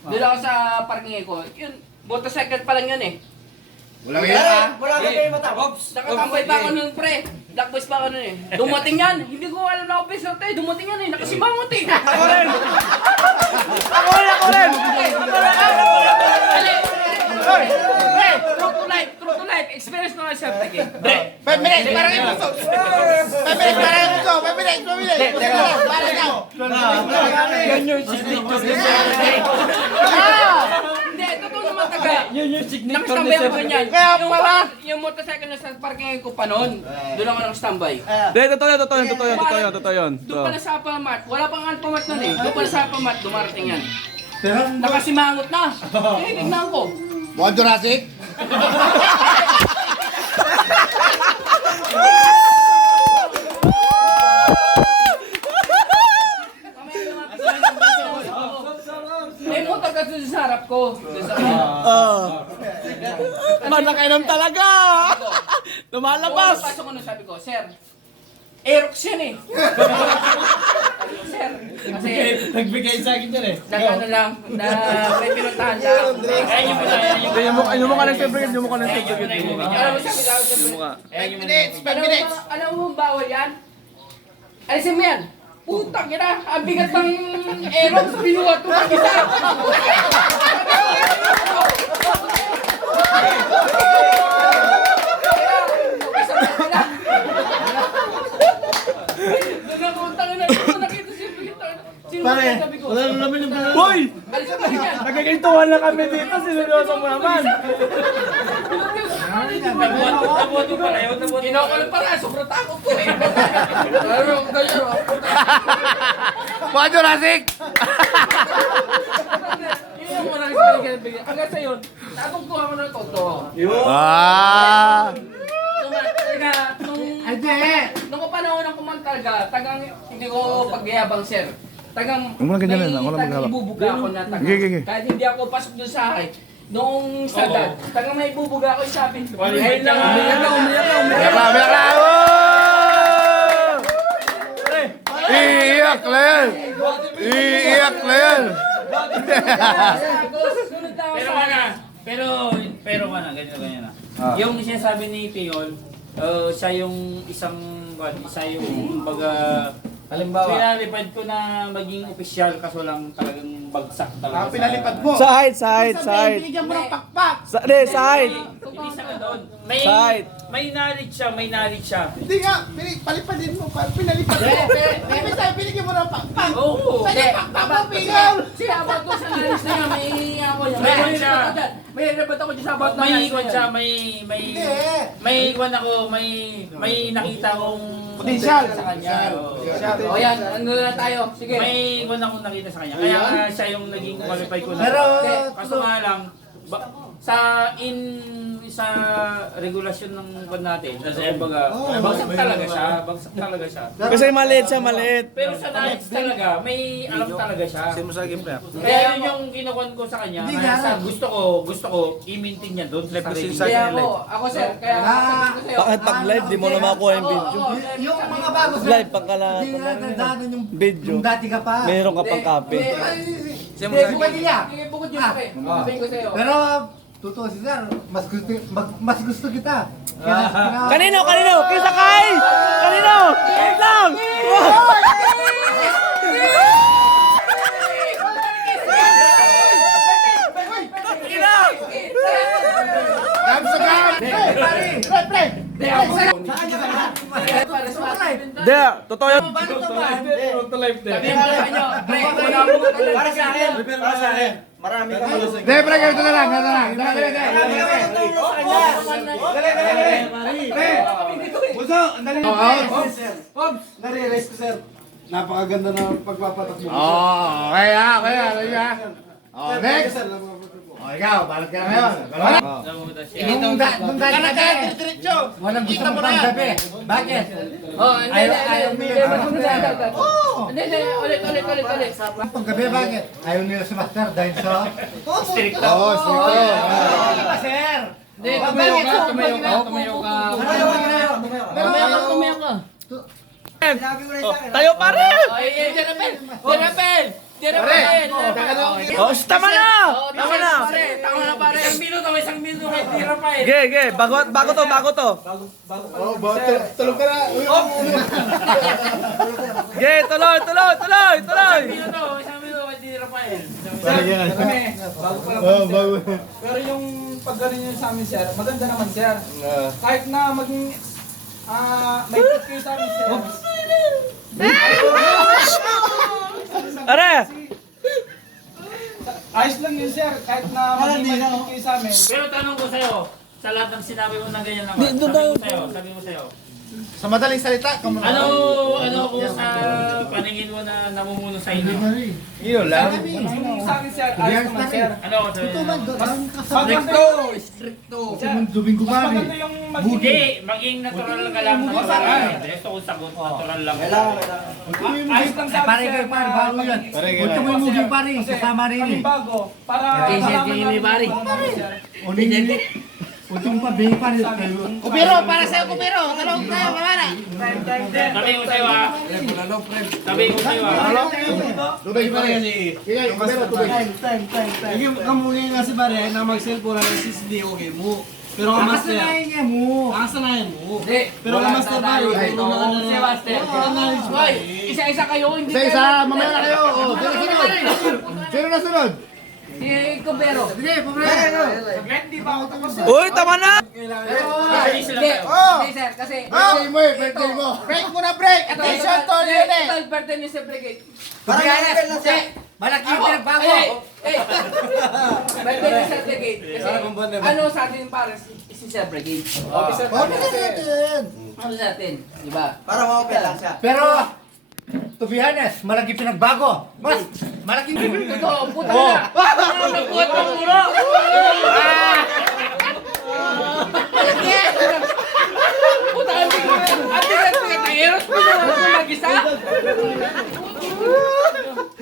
Doon ako sa parking ko. Yun, motorcycle pa lang yun eh. Walang yan. Wala ka kayo matapos. Nakatambay pa ako nun, pre. Black boys pa ako nun eh. Dumating yan. Hindi ko alam na office na tayo. Dumating yan eh. Nakasimangot eh. Ako rin! Ako rin! Ako rin! True to life. True to life. Experience ko nga siya. Pre. 5 minutes, parang ito. 5 minutes, parang ito. 5 minutes, 5 minutes. Parang ito. Yan yung signature ni Hindi, totoo naman taga. Yan yung signature ni Nakastambay ako Sir. ganyan. Kaya pala. Yung motorcycle na sa parking ko pa noon. Doon ako nakastambay. Hindi, totoo yun. Doon pala sa Alphamart. Wala pang Alphamart nun eh. Doon pala sa Alphamart. Dumarating yan. Nakasimangot na. Eh, tignan ko. Mukhang Jurassic. May motor ka doon sa harap ko. Doon sa Manakainom talaga! Lumalabas! Pasok ko na sabi ko, Sir, Aerox yan eh. Sabi ko, Sir, kasi Nagbigay sa akin yan eh. ano lang, na may pinuntahan lang. Yung mukha ng siyempre, yung mukha ng siyempre. Alam mo sabi ko, 5 minutes, 5 minutes. alam mo bawal yan? Alisin mo yan. Putang ina, ang bigat ng Aerox, binuhat ko pag isa. Pare, wala na naman yung pala. Hoy! Nagkakintuhan na kami dito, sinuloso mo naman. Kinakalan para, sobrang takot ko eh. Mukhang Jurassic. Yun yung unang experience. Hanggang sa yun, natungtuhan ko ng totoo. Ah. Nung panahon ng kumanta tagang hindi ko pagyayabang sir. Tagang Huwag mo na ganyan, may ako lang tagang magharap. ibubuga ako na tagang. Sige. Kahit hindi ako pasok doon sa akin. Noong sadad, tagang may ibubuga ako sa akin. Ayun lang. Umiyak na, umiyak na. Iiyak na yan. Iiyak na yan. Pero ganyan na. Yung sinasabi ni Piyol, siya yung isa yung baga Halimbawa. pinalipad ko na maging opisyal kaso lang talagang bagsak talaga. Pinalipad mo. Side. Binigyan mo ng pakpak. Side. Hindi sa doon. Side. May knowledge siya. Hindi nga, palipadin mo. Pinalipad mo. Ibig sabihin, binigyan mo ng pakpak. Oo. Hindi, Pakpak mo, Pingol. siya about ko sa nalis na yan, may hihingi ako niya. Meron siya. May rebat ako dyan sa about na May nalis ikon na siya, yan. may ikon ako, may nakita akong Potential. sa kanya. O yan, ano na tayo. Sige. May ikon akong nakita sa kanya. Kaya nga siya yung naging qualified ko na. Pero, Kaso nga lang, sa regulasyon ng buwan natin, kumbaga, bagsak talaga siya. Kasi maliit. Pero sa knowledge talaga, may alam talaga siya. Mo sa game player. Kaya yun yung kinukuhan ko sa kanya, na sa gusto ko, i-maintain niya doon sa sarili. Kaya ako sir, kaya sabihin ko sa'yo. Bakit pag live, di mo na makuha yung video? yung mga bago sa... Live, pagkala Hindi na nagdaanan yung video. yung dati ka pa. Meron ka pang copy. Hindi, Bukod niya. Sige, bukod yun ako eh. Sabihin ko sa'yo. Pero, totoo si Sir, mas gusto kita. Kanino? Kisa Kai! Kanino? Wait lang! Gam sa gam. Pre. Hindi, totoo yan. Sabihin ko sa inyo, pre, wala mo Para sa akin. Para sa akin. Marami kang malusog. Hindi, pre, ganito na lang. Puso, ang dali. Nare-rest ko, sir. Napakaganda na pagpapatak mo. Oh, kaya. Oh, next. Oh, ikaw, balat ka na ngayon. Nung dati ka diretso. Walang gusto mo pang gabi. Bakit? Oh, hindi. Hindi, ulit. Pang gabi, bakit? Ayaw nila si Master dahil sa... Strict. Oh, stricto. Sir! Hindi, tumayo ka. Tayo pare! Ay, Jerapel! Di na pare. Oh, tama na! Tama na! Tama na pare. Isang minuto kay di Rafael. Ge, ge, bago to. Oh, tulog ka na. Uy, Ge, tuloy! Isang minuto kay di Rafael. bago. Pero yung pag gano'n yun sa amin, sir, maganda naman, sir. Kahit na maging may good kayo sa amin, sir. Are! Ayos lang yun, sir. Kahit na maging may good kayo sa amin. Pero tanong ko sa'yo, sa lahat ng sinabi mo na ganyan naman, sabi mo sa'yo, Sa madaling salita, ano kung sa paningin mo na namumuno sa inyo? Yun lang. Yung sa akin, sir, ayos naman, sir. Ano ko sabi mo? Maganda Domingo mas maganda yung maging... Hindi, maging natural ka lang. Gusto kong sagot, natural lang. Ayos lang sa akin, sir. bago yan. Huwag ka mo yung muging pare, kasama rin eh. Bago. Para Huwag kang pabing pare. Kupiro, para sa'yo, kupiro. Talong tayo, kamara. Sabi ko sa'yo ha. Sabi ko sa'yo ha. Tubig pa rin. Kaya, kumero, tubig. Yung kamuli nga si pare na mag-cellphone na SSD okay mo. Pero ang master, Kasanayan mo. kasanayan mo. Hindi. Pero ang master pare, Ito, si Master. Hoy, isa-isa kayo, hindi Isa-isa, mamaya na kayo. Oh, sino sunod? Sino na sunod? Si Kupero. Uy, tama na! Hindi sila Hindi, kayo. hindi sir, kasi... Birthday mo eh, birthday mo. Break muna, break. Attention, Tony. Ito ang birthday ni Sir Brigade. Malaki yung pinagbago. Birthday ni Sir Brigade. Kasi ano sa atin para si Sir Brigade? Ano sa atin? Di ba? Para ma-open lang siya. Pero, to be honest, malaki pinagbago. Mas, malaki Totoo, puta na! Nagpuot ng muro! Puta ka, ate ka, eros mo na mag-isa?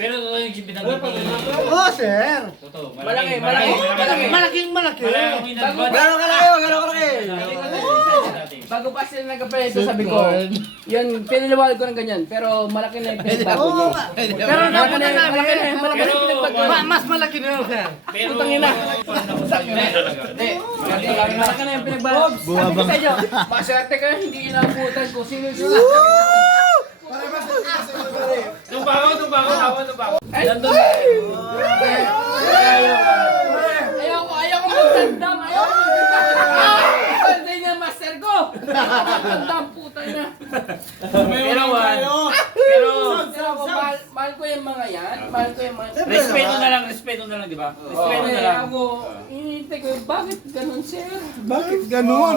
Pero totoo yung binanggit ni... Oh, sir. Totoo. Malaki. Malaking malaki. Malaki. Gano'n kalaki. Bago pa sila nagka-preso, sabi ko, yun, pinaliwag ko ng ganyan, pero malaki na yung pinagbago niya. Pero Malaki na yung pinagbago niya. mas malaki na yun, sir. Pero... Putang ina. Malaki na yung pinagbago. Sabi ko sa inyo, maswerte kayo, hindi inabutan ko. Sino sila? Tumbago. Nandun. Ayaw ko magtandam. Pwede niya master ko. Magtandam, puta na. Pero mahal ko yung mga yan. Mahal ko yung mga... Respeto na lang, di ba? Respeto na lang. Ako, hinihintay ko, bakit ganun, sir? Bakit ganun?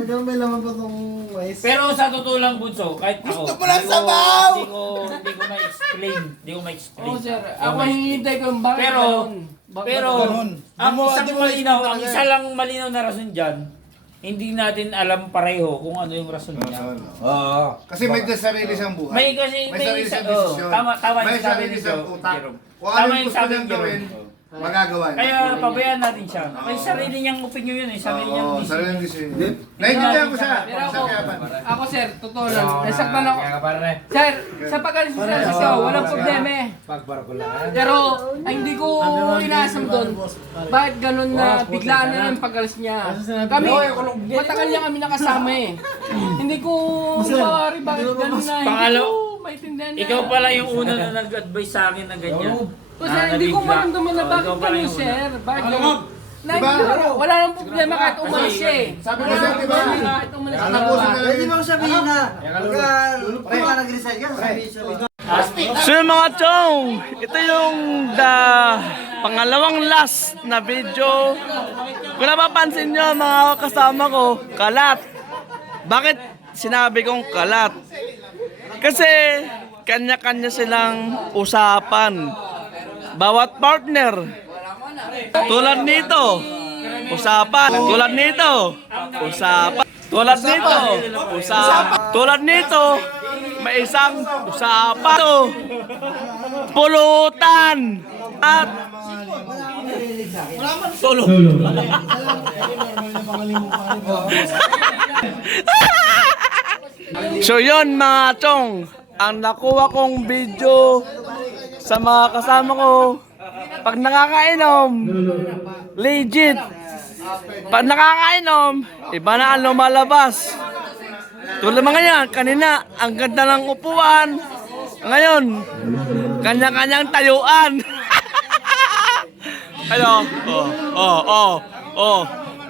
Pero may laman pa itong mais. Pero sa totoo lang, Bunso, kahit ako, Gusto ko lang sabaw! Hindi ko ma-explain. Oo, sir. Ako hinihintay ko yung bakit Pero- ganun. Bakit Pero, ganun? ang isa lang malinaw na rason dyan, hindi natin alam pareho kung ano yung rason niya. Kasi may sarili siyang buhay. May kasi, May sarili siyang oh, desisyon. tama May yung sabi sarili ni siyang Joe, utak. Jerome. Kung Tama ano yung yung gusto sabi niyang ni Jerome. gawin, magagawa niya. Kaya pabayaan natin siya. May sarili niyang opinion yun eh. Sarili niyang Oo, decision. sarili niyang decision. Naiintindihan ko siya. Pero Sa kayapan. ako, sir, totoo lang. Nasaktan ako. Sir, sa pagalis ni Sir Sisyo, walang problema eh. Pero, ay, hindi ko inaasam doon. Bakit ganun na biglaan na lang pagalis niya? Kami, matagal niya kami nakasama eh. Hindi ko mawari bakit ganun na hindi Pangalaw, ko maintindihan na. Ikaw pala yung una na nag-advise sa akin na ganyan. O, sir, hindi ko maramdaman na bakit ganun, sir. Bakit ganun? Wala nang problema kahit umalis siya eh. Sabi ko Wala sir, nang di ba? problema kahit umalis siya. Alam ko sa Pwede mo sabihin na, pagka nag-resign ka, sabihin siya. So yung mga chong, ito yung pangalawang last na video. Kung napapansin nyo mga kasama ko, kalat. Bakit sinabi kong kalat? Kasi kanya-kanya silang usapan. Bawat partner. Tulad nito, usapan. Tulad nito, usapan. Tulad nito, usapan. Tulad nito, may isang usapan. Ito, pulutan. At tulog. So yun mga chong, ang nakuha kong video sa mga kasama ko, pag nakakainom, legit. Pag nakakainom, iba na ang lumalabas. Tulad mga yan, kanina, ang ganda ng upuan. Ngayon, kanya-kanyang tayuan. Ano?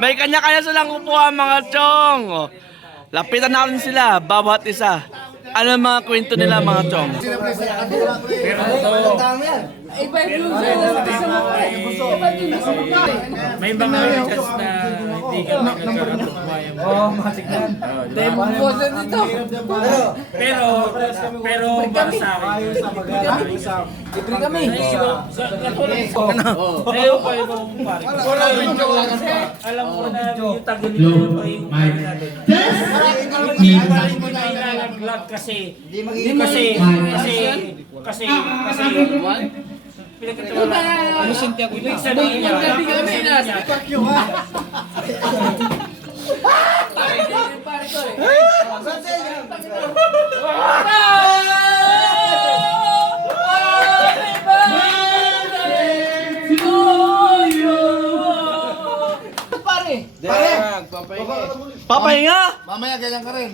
May kanya-kanya silang upuan mga chong. Oh. Lapitan natin sila, bawat isa. Ano ang mga kwento nila mga chong? Iba yung sa mga May mga chance na hindi ka nagkakabuhayan. Oo, matik yan. Bosa dito. Pero para sa akin, Libre kami. ayaw ko yung pare. Alam ko na yung tagalito yung pare natin. Hindi ko na ilalaglag kasi pinagkatawa lang. Ibig sabihin niya, Pare! Papahinga! Mamaya ganyan ka rin.